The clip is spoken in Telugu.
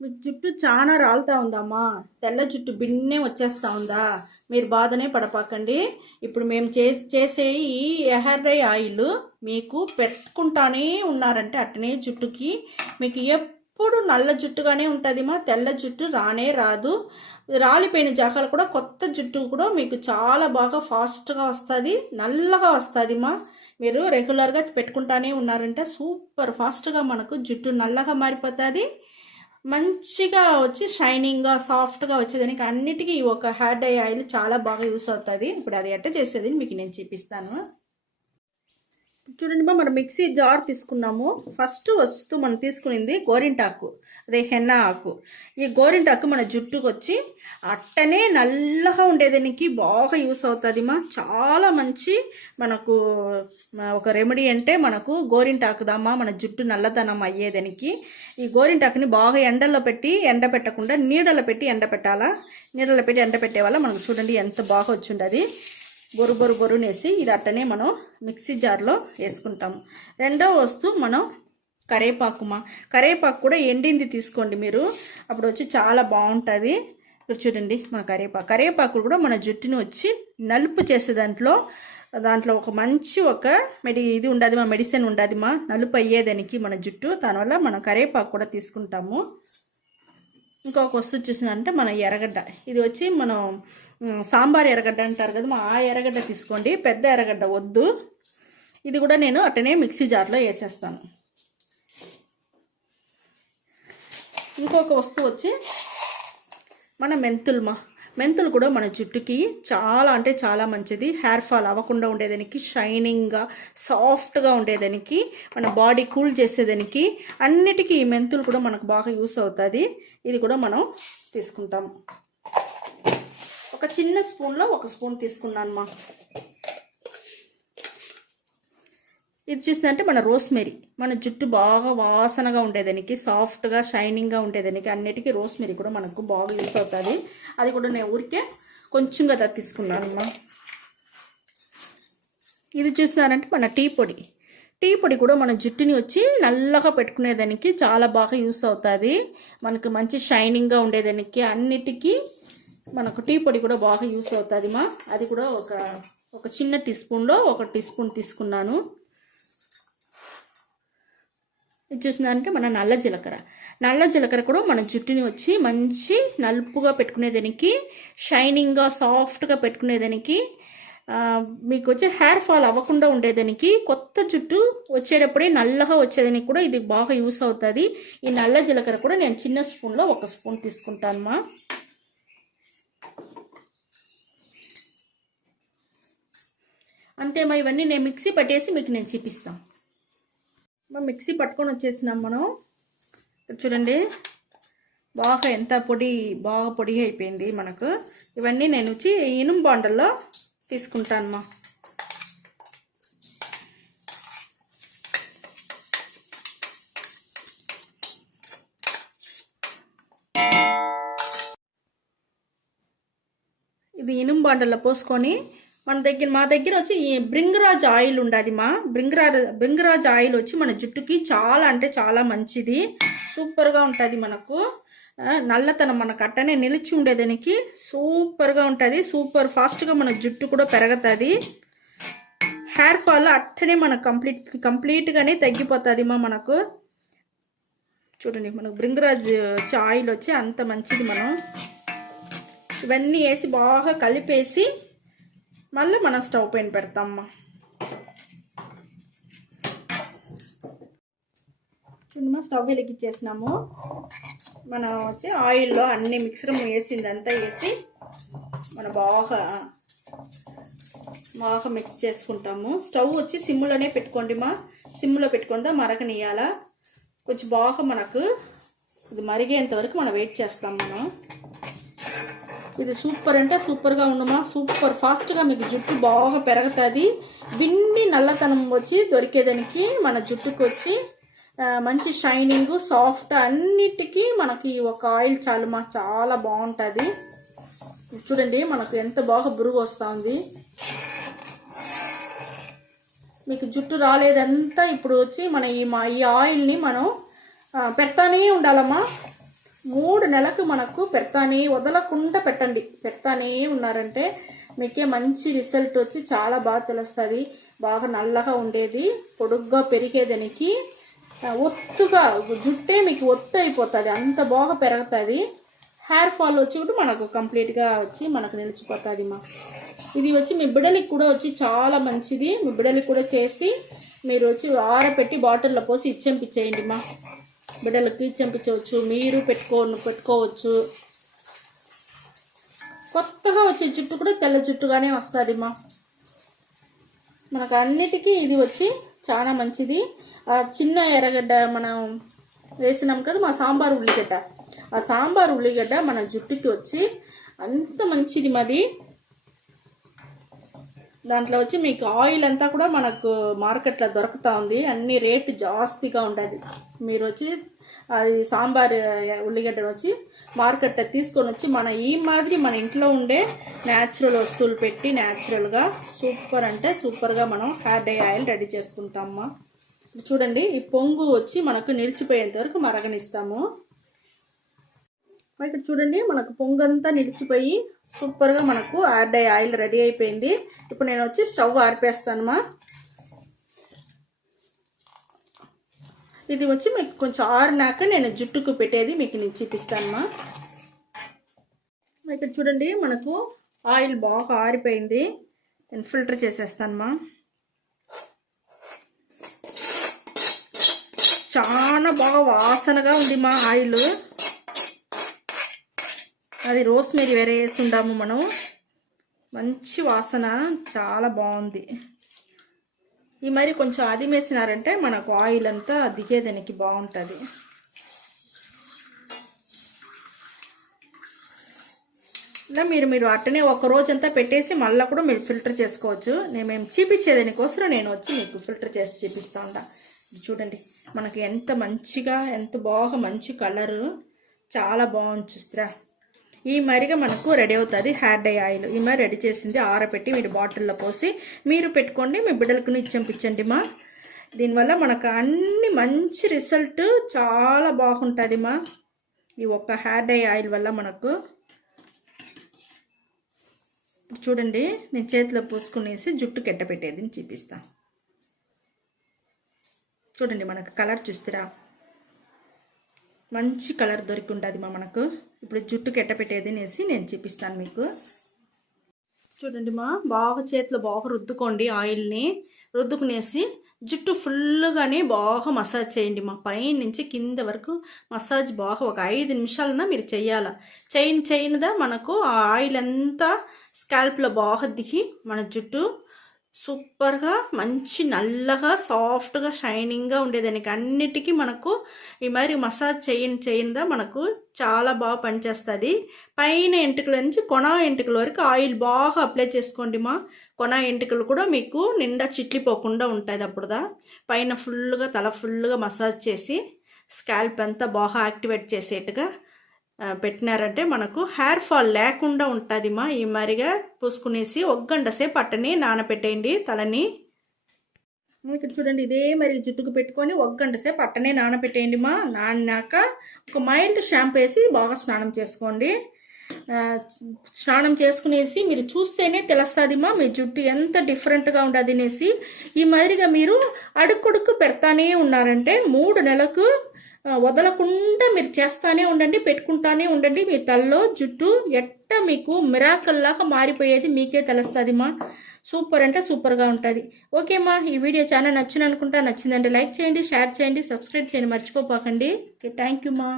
మీకు జుట్టు చాలా రాలుతా ఉందమ్మా, తెల్ల జుట్టు బిన్నే వచ్చేస్తా ఉందా? మీరు బాధనే పడపాకండి. ఇప్పుడు మేము చేసే ఈ హెయిర్ డై ఆయిల్ మీకు పెట్టుకుంటానే ఉన్నారంటే అట్టనే జుట్టుకి మీకు ఎప్పుడు నల్ల జుట్టుగానే ఉంటుందిమా, తెల్ల జుట్టు రానే రాదు. రాలిపోయిన జాగాలు కూడా కొత్త జుట్టు కూడా మీకు చాలా బాగా ఫాస్ట్గా వస్తుంది, నల్లగా వస్తుందిమా. మీరు రెగ్యులర్గా పెట్టుకుంటానే ఉన్నారంటే సూపర్ ఫాస్ట్గా మనకు జుట్టు నల్లగా మారిపోతుంది, మంచిగా వచ్చి షైనింగ్గా సాఫ్ట్గా వచ్చేదానికి అన్నిటికీ ఒక హెయిర్ డై ఆయిల్ చాలా బాగా యూస్ అవుతుంది. ఇప్పుడు అది ఎట్ట చేసేది మీకు నేను చూపిస్తాను. చూడండి, మనం మిక్సీ జార్ తీసుకున్నాము. ఫస్ట్ వస్తూ మనం తీసుకునింది గోరింటాకు, అదే హెన్నా ఆకు. ఈ గోరింటాకు మన జుట్టుకు వచ్చి అట్టనే నల్లగా ఉండేదానికి బాగా యూస్ అవుతుందిమా. చాలా మంచి మనకు ఒక రెమెడీ అంటే మనకు గోరింటాకుదమ్మా, మన జుట్టు నల్లదనం అయ్యేదానికి. ఈ గోరింటాకుని బాగా ఎండలో పెట్టి ఎండబెట్టకుండా నీడలో పెట్టి ఎండబెట్టాలా. నీడలో పెట్టి ఎండబెట్టే వల్ల మనకు చూడండి ఎంత బాగా వచ్చిండది. బొరునేసి ఇది అట్టనే మనం మిక్సీ జార్లో వేసుకుంటాము. రెండో వస్తువు మనం కరేపాకుమా. కరేపాకు కూడా ఎండింది తీసుకోండి మీరు, అప్పుడు వచ్చి చాలా బాగుంటుంది. ఇప్పుడు చూడండి మన కరేపాకు కూడా మన జుట్టుని వచ్చి నలుపు చేసే దాంట్లో ఒక మంచి ఇది ఉండదు మా, మెడిసిన్ ఉండదు మా నలుపు అయ్యేదానికి మన జుట్టు. దానివల్ల మనం కరేపాకు కూడా తీసుకుంటాము. ఇంకొక వస్తువు చూసినంటే మన ఎర్రగడ్డ. ఇది వచ్చి మనం సాంబార్ ఎర్రగడ్డ అంటారు కదా, ఆ ఎర్రగడ్డ తీసుకోండి, పెద్ద ఎర్రగడ్డ వద్దు. ఇది కూడా నేను అట్టనే మిక్సీ జార్లో వేసేస్తాను. ఇంకొక వస్తువు వచ్చి మన మెంతులు కూడా మన జుట్టుకి చాలా అంటే చాలా మంచిది. హెయిర్ ఫాల్ అవ్వకుండా ఉండేదానికి, షైనింగ్గా సాఫ్ట్గా ఉండేదానికి, మన బాడీ కూల్ చేసేదానికి అన్నిటికీ ఈ మెంతులు కూడా మనకు బాగా యూస్ అవుతుంది. ఇది కూడా మనం తీసుకుంటాము. ఒక చిన్న స్పూన్లో ఒక స్పూన్ తీసుకున్నానమ్మా. ఇది చూసిందంటే మన రోస్మెరీ, మన జుట్టు బాగా వాసనగా ఉండేదానికి, సాఫ్ట్గా షైనింగ్గా ఉండేదానికి అన్నిటికీ రోస్మెరీ కూడా మనకు బాగా యూస్ అవుతుంది. అది కూడా నేను ఊరికే కొంచెంగా తీసుకున్నానమ్మా. ఇది చూసినారంటే మన టీ పొడి కూడా మన జుట్టుని వచ్చి నల్లగా పెట్టుకునేదానికి చాలా బాగా యూస్ అవుతుంది. మనకు మంచి షైనింగ్గా ఉండేదానికి అన్నిటికీ మనకు టీ పొడి కూడా బాగా యూస్ అవుతుంది మా. అది కూడా ఒక చిన్న టీ స్పూన్లో ఒక టీ స్పూన్ తీసుకున్నాను. ఇది చూసినారంటే మన నల్ల జీలకర్ర కూడా మన జుట్టుని వచ్చి మంచి నలుపుగా పెట్టుకునేదానికి, షైనింగ్గా సాఫ్ట్గా పెట్టుకునేదానికి, మీకు వచ్చే హెయిర్ ఫాల్ అవ్వకుండా ఉండేదానికి, కొత్త జుట్టు వచ్చేటప్పుడే నల్లగా వచ్చేదానికి కూడా ఇది బాగా యూస్ అవుతుంది. ఈ నల్ల జీలకర్ర కూడా నేను చిన్న స్పూన్లో ఒక స్పూన్ తీసుకుంటానమ్మా. అంతేమా, ఇవన్నీ నేను మిక్సీ పట్టేసి మీకు నేను చూపిస్తాను. మిక్సీ పట్టుకొని వచ్చేసినాం మనం. చూడండి బాగా ఎంత పొడి అయిపోయింది మనకు. ఇవన్నీ నేను వచ్చి ఇనుము బాండల్లో తీసుకుంటానమ్మా. ఇది ఇనుము బాండల్లో పోసుకొని మా దగ్గర వచ్చి బ్రింగరాజ్ ఆయిల్ ఉండదు మా. బ్రింగరాజ్ ఆయిల్ వచ్చి మన జుట్టుకి చాలా అంటే చాలా మంచిది, సూపర్గా ఉంటుంది. మనకు నల్లతనం మనకు అట్టనే నిలిచి ఉండేదానికి సూపర్గా ఉంటుంది. సూపర్ ఫాస్ట్గా మన జుట్టు కూడా పెరుగుతుంది. హెయిర్ ఫాల్ అట్టనే మనకు కంప్లీట్గానే తగ్గిపోతుంది మా. మనకు చూడండి మనకు బ్రింగరాజ్ వచ్చి ఆయిల్ వచ్చి అంత మంచిది. మనం ఇవన్నీ వేసి బాగా కలిపేసి మళ్ళీ మనం స్టవ్ పైన పెడతామమ్మా. చూడమ్మా, స్టవ్ వెలిగించేసినాము. మనం వచ్చి ఆయిల్లో అన్ని మిక్సర్ వేసిందంతా వేసి మనం బాగా మిక్స్ చేసుకుంటాము. స్టవ్ వచ్చి సిమ్లోనే పెట్టుకోండి మా. సిమ్లో పెట్టుకుందా మరగనియాల. కొంచెం బాగా మనకు ఇది మరిగేంత వరకు మనం వెయిట్ చేస్తాం. ఇది సూపర్ అంటే సూపర్గా ఉండమా. సూపర్ ఫాస్ట్గా మీకు జుట్టు బాగా పెరుగుతుంది. బిన్ని నల్లతనం వచ్చి దొరికేదానికి మన జుట్టుకు వచ్చి మంచి షైనింగ్ సాఫ్ట్ అన్నిటికీ మనకి ఒక ఆయిల్ చాలుమా, చాలా బాగుంటుంది. చూడండి మనకు ఎంత బాగా బురుగు వస్తూ ఉంది. మీకు జుట్టు రాలేదంతా ఇప్పుడు వచ్చి మన ఈ ఆయిల్ని మనం పెడతానే ఉండాలమ్మా. 3 నెలలకు మనకు పెడతానే వదలకుండా పెడతానే ఉన్నారంటే మీకే మంచి రిజల్ట్ వచ్చి చాలా బాగా తెలుస్తుంది. బాగా నల్లగా ఉండేది, పొడుగ్గా పెరిగేదానికి, ఒత్తుగా జుట్టే మీకు ఒత్తు అయిపోతుంది, అంత బాగా పెరుగుతుంది. హెయిర్ ఫాల్ వచ్చి కూడా మనకు కంప్లీట్గా వచ్చి మనకు నిలిచిపోతుంది మా. ఇది వచ్చి మీ బిడ్డలకి కూడా వచ్చి చాలా మంచిది. మీ బిడ్డలకి కూడా చేసి మీరు వచ్చి ఆరబెట్టి బాటిల్లో పోసి ఇచ్చేయండి మా. బిడ్డలకి ఇచ్చేపించవచ్చు, మీరు పెట్టుకోవచ్చు. కొత్తగా వచ్చే జుట్టు కూడా తెల్ల జుట్టుగానే వస్తుంది మా. మనకు అన్నిటికీ ఇది వచ్చి చాలా మంచిది. చిన్న ఎర్రగడ్డ మనం వేసినాం కదా మా సాంబార్ ఉల్లిగడ్డ, ఆ సాంబార్ ఉల్లిగడ్డ మన జుట్టుకి వచ్చి అంత మంచిది మాది. దాంట్లో వచ్చి మీకు ఆయిల్ అంతా కూడా మనకు మార్కెట్లో దొరుకుతూ ఉంది, అన్ని రేటు జాస్తిగా ఉండదు. మీరు వచ్చి అది సాంబార్ ఉల్లిగడ్డ వచ్చి మార్కెట్లో తీసుకొని వచ్చి మన ఈ మాదిరి మన ఇంట్లో ఉండే న్యాచురల్ వస్తువులు పెట్టి న్యాచురల్గా సూపర్ అంటే సూపర్గా మనం హెయిర్ డై ఆయిల్ రెడీ చేసుకుంటామమ్మా. చూడండి, ఈ పొంగు వచ్చి మనకు నిలిచిపోయేంత వరకు మరగనిస్తాము. ఇక్కడ చూడండి, మనకు పొంగంతా నిలిచిపోయి సూపర్గా మనకు హెయిర్ డై ఆయిల్ రెడీ అయిపోయింది. ఇప్పుడు నేను వచ్చి స్టవ్ ఆరిపేస్తానమ్మా. ఇది వచ్చి మీకు కొంచెం ఆరినాక నేను జుట్టుకు పెట్టేది మీకు నేను చూపిస్తానమ్మా. ఇక్కడ చూడండి, మనకు ఆయిల్ బాగా ఆరిపోయింది. నేను ఫిల్టర్ చేసేస్తానమ్మా. చాలా బాగా వాసనగా ఉంది మా ఆయిల్. అది రోస్మేరీ వేరే వేసి ఉండాము మనం, మంచి వాసన, చాలా బాగుంది. ఈ మరి కొంచెం అది వేసినారంటే మనకు ఆయిల్ అంతా దిగేదానికి బాగుంటుంది. ఇలా మీరు అట్టనే ఒక రోజంతా పెట్టేసి మళ్ళీ కూడా మీరు ఫిల్టర్ చేసుకోవచ్చు. మేము చూపించేదానికోసం నేను వచ్చి మీకు ఫిల్టర్ చేసి చూపిస్తా ఉండా. చూడండి, మనకి ఎంత మంచిగా, ఎంత బాగా మంచి కలరు, చాలా బాగుంది చూస్తారా. ఈ మరిగా మనకు రెడీ అవుతుంది హెయిర్ డై ఆయిల్. ఈ మరి రెడీ చేసింది ఆరబెట్టి మీరు బాటిల్లో పోసి మీరు పెట్టుకోండి, మీ బిడ్డలకు ఇచ్చేపించండి మా. దీనివల్ల మనకు అన్ని మంచి రిజల్ట్ చాలా బాగుంటుంది మా. ఈ ఒక్క హెయిర్ డై ఆయిల్ వల్ల మనకు. చూడండి, నేను చేతిలో పూసుకునేసి జుట్టు కెట్టబెట్టేది చూపిస్తా. చూడండి, మనకు కలర్ చూస్తారా, మంచి కలర్ దొరికి ఉంటుంది మా మనకు. ఇప్పుడు జుట్టు కెట్టబెట్టేది అనేసి నేను చూపిస్తాను మీకు. చూడండి మా, బాగా చేతిలో బాగా రుద్దుకోండి ఆయిల్ని. రుద్దుకునేసి జుట్టు ఫుల్గానే బాగా మసాజ్ చేయండి మా. పైన నుంచి కింద వరకు మసాజ్ బాగా ఒక 5 నిమిషాలన్నా మీరు చెయ్యాల. చేయనిదా మనకు ఆ ఆయిల్ అంతా స్కాల్ప్లో బాగా దిగి మన జుట్టు సూపర్గా మంచి నల్లగా సాఫ్ట్గా షైనింగ్గా ఉండేదానికి అన్నిటికీ మనకు ఈ మరి మసాజ్ చేయందా మనకు చాలా బాగా పనిచేస్తుంది. పైన ఎంటుకల నుంచి కొన ఎంటుకల వరకు ఆయిల్ బాగా అప్లై చేసుకోండి మా. కొన ఎంటుకలు కూడా మీకు నిండా చిట్లిపోకుండా ఉంటుంది. అప్పుడుదా పైన ఫుల్గా తల ఫుల్గా మసాజ్ చేసి స్కాల్ప్ అంతా బాగా యాక్టివేట్ చేసేట్టుగా పెట్టినారంటే మనకు హెయిర్ ఫాల్ లేకుండా ఉంటుంది మా. ఈ మరిగా పూసుకునేసి 1 గంట సేపు అట్టని నానబెట్టేయండి తలని. ఇక్కడ చూడండి, ఇదే మరి జుట్టుకు పెట్టుకొని 1 గంట సేపు అట్టనే నానబెట్టేయండి మా. నానాక ఒక మైల్డ్ షాంపూ వేసి బాగా స్నానం చేసుకోండి. స్నానం చేసుకునేసి మీరు చూస్తేనే తెలుస్తుంది మా మీ జుట్టు ఎంత డిఫరెంట్గా ఉండదు అనేసి. ఈ మాదిరిగా మీరు అడుక్కుడుక్కు పెడతానే ఉన్నారంటే 3 నెలలకు వదలకుండా మీరు చేస్తానే ఉండండి, పెట్టుకుంటానే ఉండండి. మీ తలలో జుట్టు ఎట్ట మీకు మిరాకల్లాగా మారిపోయేది మీకే తెలుస్తుంది మా. సూపర్ అంటే సూపర్గా ఉంటుంది. ఓకే మా, ఈ వీడియో చాలా నచ్చిందనుకుంటా. నచ్చిందంటే లైక్ చేయండి, షేర్ చేయండి, సబ్స్క్రైబ్ చేయండి మర్చిపోకండి. ఓకే, థ్యాంక్ యూ మా.